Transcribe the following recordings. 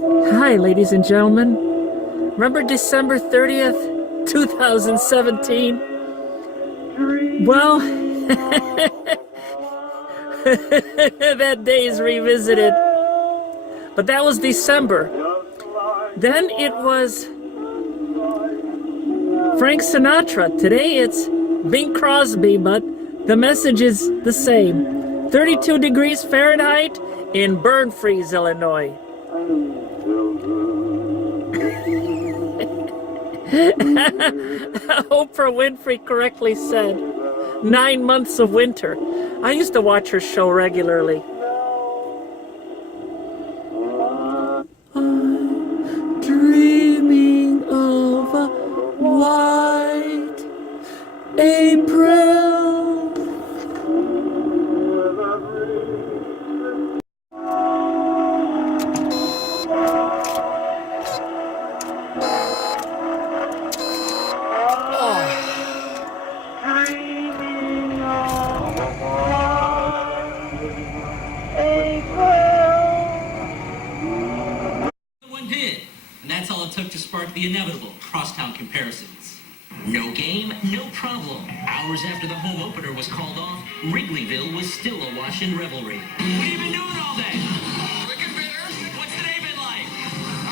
Hi, ladies and gentlemen. Remember December 30th, 2017? Well, that day is revisited. But that was December. Then it was Frank Sinatra. Today it's Bing Crosby, but the message is the same. 32 degrees Fahrenheit in Burn Freeze, Illinois. Oprah Winfrey correctly said, 9 months of winter. I used to watch her show regularly. I'm dreaming of a white April. That's all it took to spark the inevitable crosstown comparisons. No game, no problem. Hours after the home opener was called off, Wrigleyville was still awash in revelry. What have you been doing all day? Drinking beer. What's the day been like? A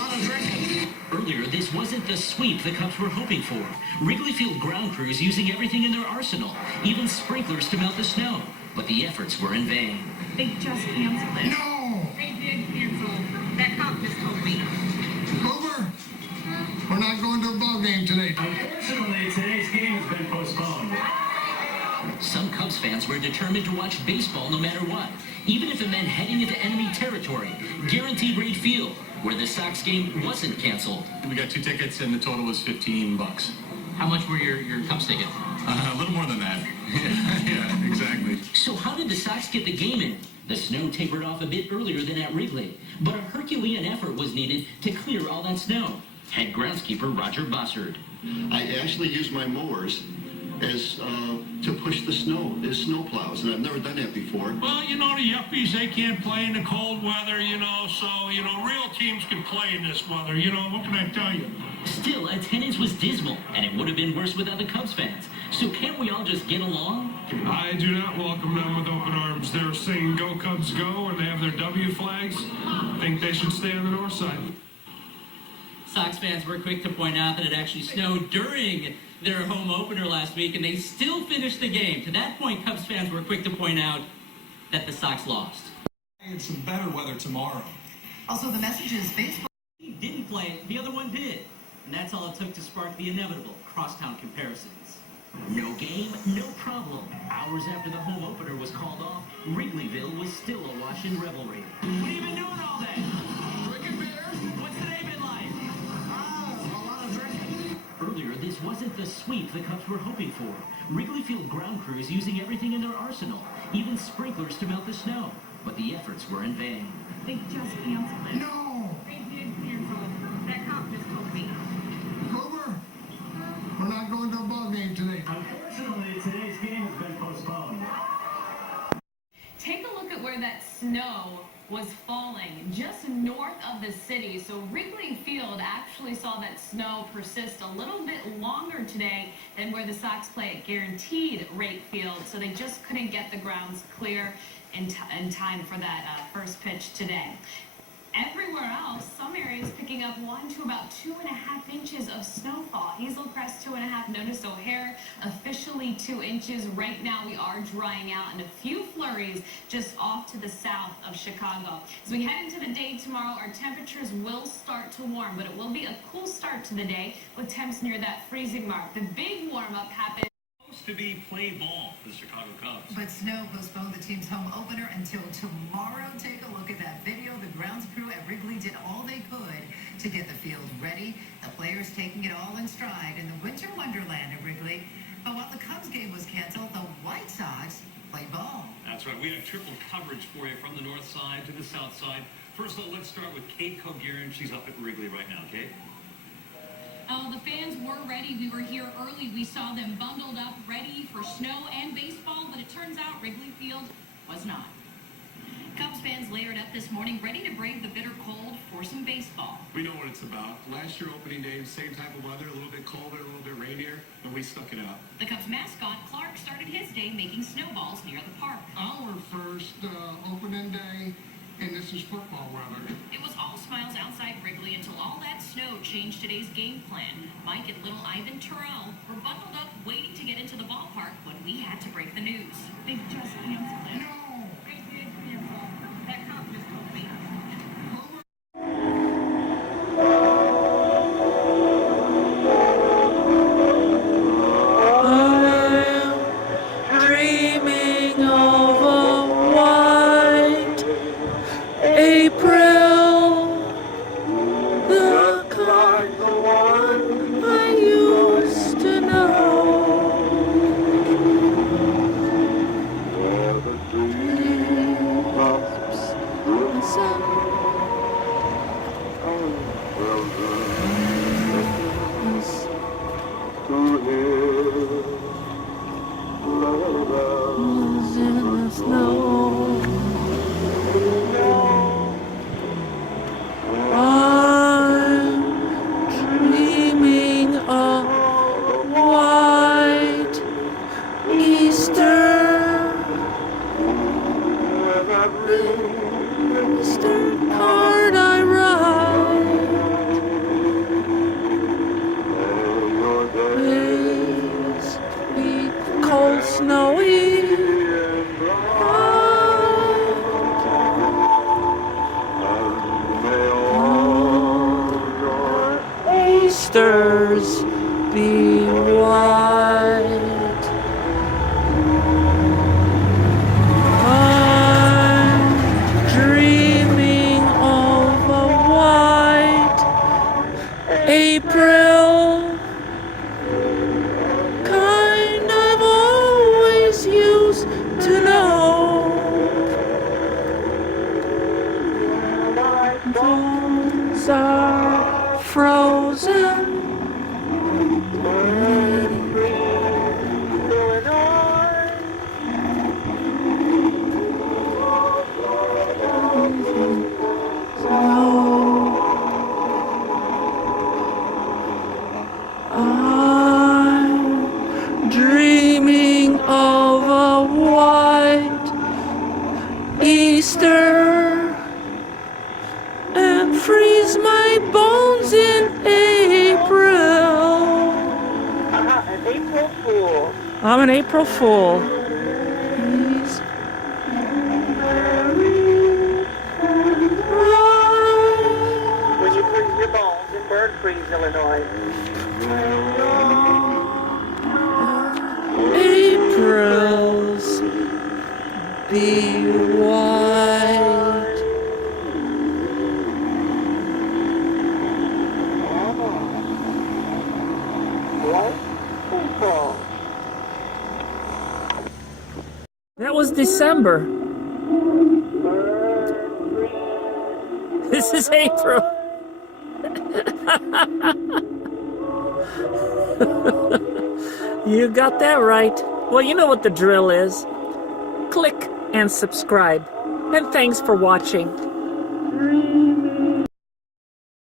lot of drinking. Earlier, this wasn't the sweep the Cubs were hoping for. Wrigley Field ground crews using everything in their arsenal, even sprinklers to melt the snow. But the efforts were in vain. They just canceled it. No! They did cancel. That cop just told me. Over. We're not going to a ball game today. Unfortunately, today's game has been postponed. Some Cubs fans were determined to watch baseball no matter what, even if it meant heading into enemy territory, guaranteed rate field, where the Sox game wasn't canceled. We got 2 tickets and the total was $15. How much were your Cubs ticket? A little more than that. Yeah, exactly. So how did the Sox get the game in? The snow tapered off a bit earlier than at Wrigley, but a Herculean effort was needed to clear all that snow. Head groundskeeper Roger Bossard. I actually use my mowers as to push the snow as snow plows, and I've never done that before. Well, you know, the yuppies, they can't play in the cold weather, so, real teams can play in this weather, what can I tell you? Still, attendance was dismal, and it would have been worse without the Cubs fans. So can't we all just get along? I do not welcome them with open arms. They're singing Go Cubs Go, and they have their W flags. I think they should stay on the north side. Sox fans were quick to point out that it actually snowed during their home opener last week, and they still finished the game. To that point, Cubs fans were quick to point out that the Sox lost. It's some better weather tomorrow. Also, the message is baseball. He didn't play, the other one did. And that's all it took to spark the inevitable crosstown comparisons. No game, no problem. Hours after the home opener was called off, Wrigleyville was still awash in revelry. What have you been doing all day? Drinking beer. What's the day been like? A lot of drinking. Earlier, this wasn't the sweep the Cubs were hoping for. Wrigley Field ground crews using everything in their arsenal, even sprinklers to melt the snow. But the efforts were in vain. They just canceled it. No! They did cancel. That cop just told me. Over. We're not going to a ball game today. Unfortunately, today's game has been postponed. Take a look at where that snow was falling just north of the city. So Wrigley Field actually saw that snow persist a little bit longer today than where the Sox play at guaranteed rate field. So they just couldn't get the grounds clear in time for that first pitch today. Everywhere else, some areas picking up 1 to about 2.5 inches of snowfall. Hazel Crest 2.5. Notice O'Hare officially 2 inches. Right now we are drying out, and a few flurries just off to the south of Chicago. As we head into the day tomorrow, our temperatures will start to warm, but it will be a cool start to the day with temps near that freezing mark. The big warm-up happens To be play ball for the Chicago Cubs. But snow postponed the team's home opener until tomorrow. Take a look at that video. The grounds crew at Wrigley did all they could to get the field ready. The players taking it all in stride in the winter wonderland at Wrigley. But while the Cubs game was canceled, the White Sox played ball. That's right. We have triple coverage for you from the north side to the south side. First of all, let's start with Kate Kogirin. She's up at Wrigley right now. Kate? Oh, the fans were ready. We were here early. We saw them bundled up, ready for snow and baseball, but it turns out Wrigley Field was not. Cubs fans layered up this morning, ready to brave the bitter cold. for some baseball. We know what it's about. Last year, opening day, same type of weather, a little bit colder, a little bit rainier, but we stuck it out. The Cubs mascot, Clark, started his day making snowballs near the park. Our first opening day, and this is football weather. It was all smiles outside Wrigley until all that snow changed today's game plan. Mike and little Ivan Terrell were bundled up waiting to get into the ballpark when we had to break the news. They just canceled it. No! They did cancel. That cop just told me. Dreaming of a white April, the kind I used to know. In the snow. I'm dreaming of white Easter. Easter card I write. Days be cold, snowy. Easters be white. I'm dreaming of a white April, kind I've always used to know. Bones are frozen. I'm dreaming of a white Easter and freeze my bones in April. An April Fool. I'm an April Fool. Please. When you freeze your bones in Bird Freeze, Illinois. Aprils be white. That was December. This is April. You got that right. Well, you know what the drill is. Click and subscribe. And thanks for watching.